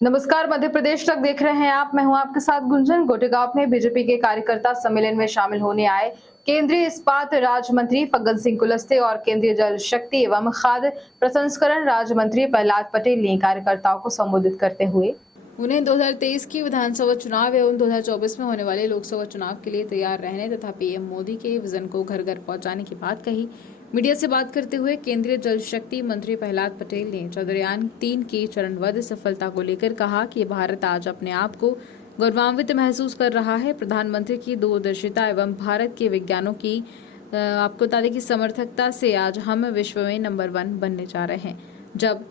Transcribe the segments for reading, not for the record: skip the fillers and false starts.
नमस्कार, मध्य प्रदेश तक देख रहे हैं आप। मैं हूं आपके साथ गुंजन। गोटेगांव में बीजेपी के कार्यकर्ता सम्मेलन में शामिल होने आए केंद्रीय इस्पात राज्य मंत्री फग्गन सिंह कुलस्ते और केंद्रीय जल शक्ति एवं खाद्य प्रसंस्करण राज्य मंत्री प्रहलाद पटेल ने कार्यकर्ताओं को संबोधित करते हुए उन्हें 2023 की विधानसभा चुनाव एवं 2024 में होने वाले लोकसभा चुनाव के लिए तैयार रहने तथा पीएम मोदी के विजन को घर घर पहुंचाने की बात कही। मीडिया से बात करते हुए केंद्रीय जल शक्ति मंत्री प्रहलाद पटेल ने चंद्रयान 3 की चरणबद्ध सफलता को लेकर कहा कि भारत आज अपने आप को गौरवान्वित महसूस कर रहा है। प्रधानमंत्री की दूरदर्शिता एवं भारत के विज्ञानों की आपको बता दें कि समर्थकता से आज हम विश्व में नंबर 1 बनने जा रहे हैं। जब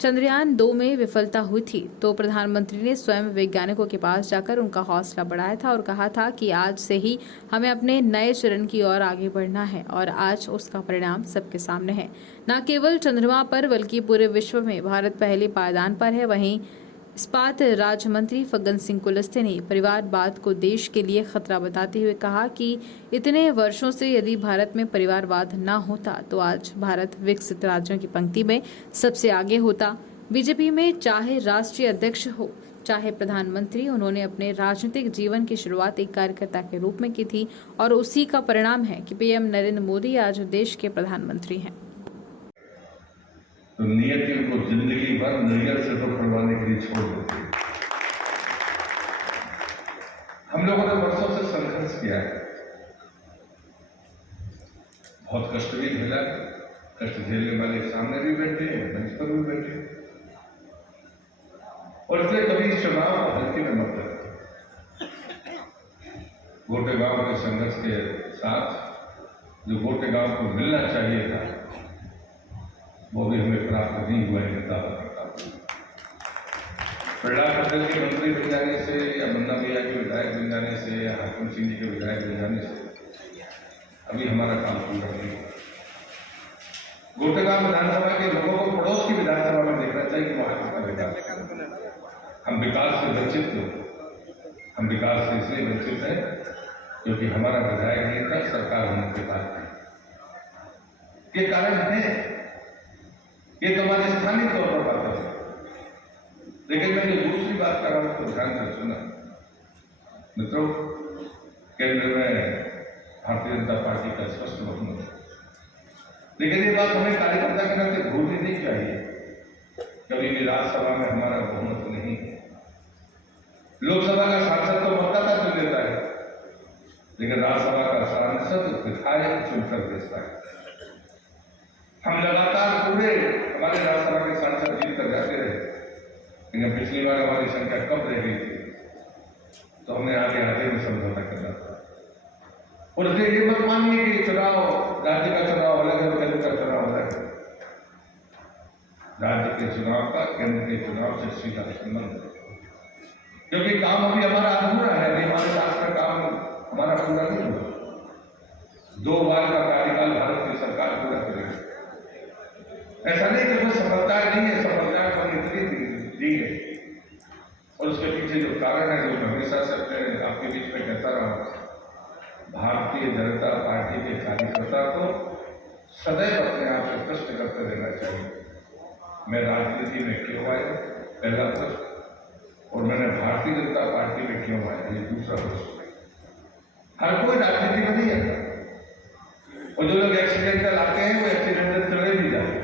चंद्रयान 2 में विफलता हुई थी तो प्रधानमंत्री ने स्वयं वैज्ञानिकों के पास जाकर उनका हौसला बढ़ाया था और कहा था कि आज से ही हमें अपने नए चरण की ओर आगे बढ़ना है और आज उसका परिणाम सबके सामने है। न केवल चंद्रमा पर बल्कि पूरे विश्व में भारत पहले पायदान पर है। वहीं इस्पात राज्य मंत्री फग्गन सिंह कुलस्ते ने परिवारवाद को देश के लिए खतरा बताते हुए कहा कि इतने वर्षों से यदि भारत में परिवारवाद न होता तो आज भारत विकसित राज्यों की पंक्ति में सबसे आगे होता। बीजेपी में चाहे राष्ट्रीय अध्यक्ष हो चाहे प्रधानमंत्री, उन्होंने अपने राजनीतिक जीवन की शुरुआत एक कार्यकर्ता के रूप में की थी और उसी का परिणाम है कि पीएम नरेंद्र मोदी आज देश के प्रधानमंत्री हैं। तो नियति उनको जिंदगी भर नजर से तो करवाने के लिए छोड़ देती है। हम लोगों ने वर्षों से संघर्ष किया है, बहुत कष्ट भी झेला। कष्ट झेलने वाले सामने भी बैठे हैं, मंच पर भी बैठे हैं, और इसलिए कभी चुनाव हल्के में मत करें। गोटेगांव के संघर्ष के साथ जो गोटेगांव को मिलना चाहिए था वो भी हमें प्राप्त नहीं हुआ है। दावा करता हूँ प्रहलाद पटेल के मंत्री बन जाने से या बन्ना भैया के विधायक बन जाने से या हाकिम सिंह जी के विधायक बन जाने से अभी हमारा काम पूरा नहीं हुआ। गोटेगांव विधानसभा के लोगों को पड़ोस की विधानसभा में देखना चाहिए कि वहां कितना विकास। हम विकास से वंचित लोग, हम विकास से इसलिए वंचित हैं क्योंकि हमारा विधायक नेता सरकार होने के बाद ये कारण है। ये तो हमारे स्थानीय तौर पर बात है, लेकिन मैं जो दूसरी बात कर रहा हूं तो ध्यान से सुना। मित्रों, केंद्र में भारतीय जनता पार्टी का स्पष्ट बहुमत है, लेकिन ये बात हमें कार्यकर्ता के नाते भूलनी नहीं चाहिए। कभी भी राज्यसभा में हमारा बहुमत नहीं है। लोकसभा का सांसद तो मतदाता चुन देता है, लेकिन राज्यसभा का सांसद विधायक चुनकर भेजता है। हम लगातार पूरे हमारे राज्यसभा के सांसद जीत कर जाते रहे, लेकिन पिछली बार हमारी संख्या कम रह गई थी तो हमें आगे आगे में समझौता करना था। और इसलिए ये मत मानिए कि चुनाव, राज्य का चुनाव अलग है, केंद्र का चुनाव अलग है। राज्य के चुनाव का केंद्र के चुनाव से सीधा संबंध है, क्योंकि काम अभी हमारा अधूरा है। अभी हमारे राष्ट्र का काम हमारा पूरा नहीं हुआ। 2 बार का कार्यकाल भारत की सरकार पूरा करेगी। ऐसा नहीं कि कोई सफलताएं नहीं है, सफलताएं तो इतनी दी है, और उसके पीछे जो कारण है, जो मैं हमेशा से अपने आपके बीच में कहता रहा, भारतीय जनता पार्टी के कार्यकर्ता को सदैव अपने आप से प्रश्न करते रहना चाहिए, मैं राजनीति में क्यों आया, पहला प्रश्न, और मैंने भारतीय जनता पार्टी में क्यों आया, ये दूसरा प्रश्न। हर कोई राजनीति में नहीं आता, और जो लोग एक्सीडेंटल आते हैं वो एक्सीडेंटल चले भी जाते हैं।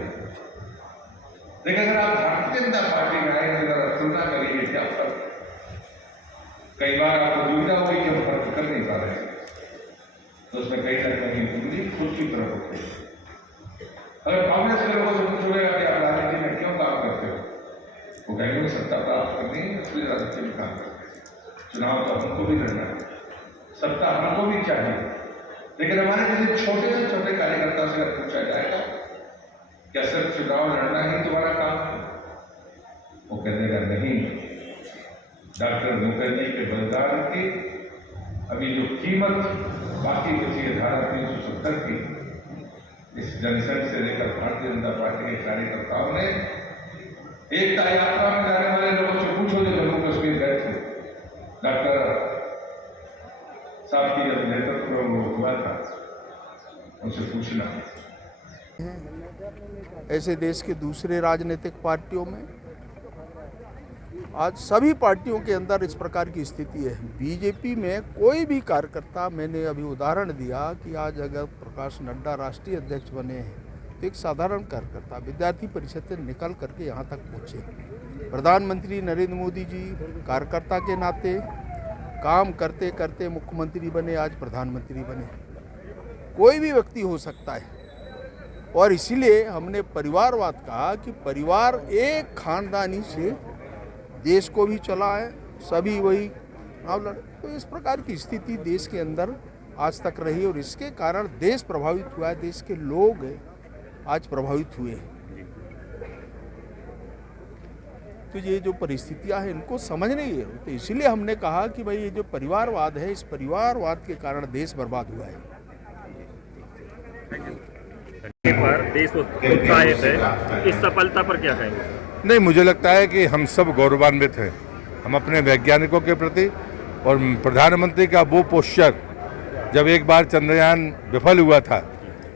लेकिन अगर आप भारतीय जनता पार्टी में आए अगर तुलना करिए क्या फर्क, कई बार आपको दुविधा हुई कि हम फर्क कर नहीं पा रहे, तो उसमें कहीं ना कहीं उंगली खुद की तरफ होती है। अगर कांग्रेस के लोगों से पूछोगे कि आप राजनीति में क्यों काम करते हो, वो कहेंगे सत्ता प्राप्त करनी है इसलिए राजनीति में काम करते हैं। चुनाव तो हमको भी लड़ना है, सत्ता हमको भी चाहिए, लेकिन हमारे जैसे छोटे से छोटे कार्यकर्ता से पूछा जाएगा क्या सिर्फ चुनाव लड़ना ही तुम्हारा काम है, वो कहेगा नहीं। डॉक्टर मुखर्जी के बलिदान की अभी जो कीमत बाकी बची है धारा 370 की, इस जनसंघ से लेकर भारतीय जनता पार्टी के कार्यकर्ताओं ने एकता यात्रा में जाने वाले लोगों से पूछो जो जम्मू कश्मीर गए थे, डॉक्टर साहब की जब नेतृत्व में वो हुआ था, उनसे पूछना। ऐसे देश के दूसरे राजनीतिक पार्टियों में आज सभी पार्टियों के अंदर इस प्रकार की स्थिति है। बीजेपी में कोई भी कार्यकर्ता, मैंने अभी उदाहरण दिया कि आज अगर प्रकाश नड्डा राष्ट्रीय अध्यक्ष बने हैं तो एक साधारण कार्यकर्ता विद्यार्थी परिषद से निकल करके यहाँ तक पहुँचे। प्रधानमंत्री नरेंद्र मोदी जी कार्यकर्ता के नाते काम करते करते मुख्यमंत्री बने, आज प्रधानमंत्री बने। कोई भी व्यक्ति हो सकता है और इसीलिए हमने परिवारवाद कहा कि परिवार एक खानदानी से देश को भी चला है, सभी वही चुनाव लड़े। तो इस प्रकार की स्थिति देश के अंदर आज तक रही और इसके कारण देश प्रभावित हुआ है, देश के लोग आज प्रभावित हुए हैं। तो ये जो परिस्थितियां हैं इनको समझने की जरूरत है। तो इसीलिए हमने कहा कि भाई ये जो परिवारवाद है, इस परिवारवाद के कारण देश बर्बाद हुआ है। पर देश उत्साहित है, इस सफलता पर क्या कहेंगे? नहीं, मुझे लगता है कि हम सब गौरवान्वित हैं, हम अपने वैज्ञानिकों के प्रति। और प्रधानमंत्री का वो पोस्चर, जब एक बार चंद्रयान विफल हुआ था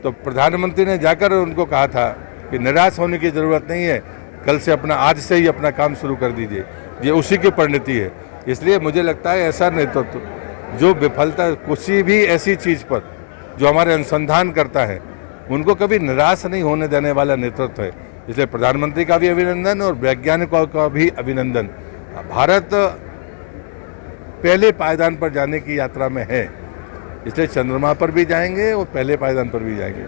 तो प्रधानमंत्री ने जाकर उनको कहा था कि निराश होने की ज़रूरत नहीं है, कल से आज से ही अपना काम शुरू कर दीजिए। ये उसी की परिणति है। इसलिए मुझे लगता है ऐसा नेतृत्व जो विफलता किसी भी ऐसी चीज़ पर जो हमारे अनुसंधान करता है उनको कभी निराश नहीं होने देने वाला नेतृत्व है। इसलिए प्रधानमंत्री का भी अभिनंदन और वैज्ञानिकों का भी अभिनंदन। भारत पहले पायदान पर जाने की यात्रा में है, इसलिए चंद्रमा पर भी जाएंगे और पहले पायदान पर भी जाएंगे।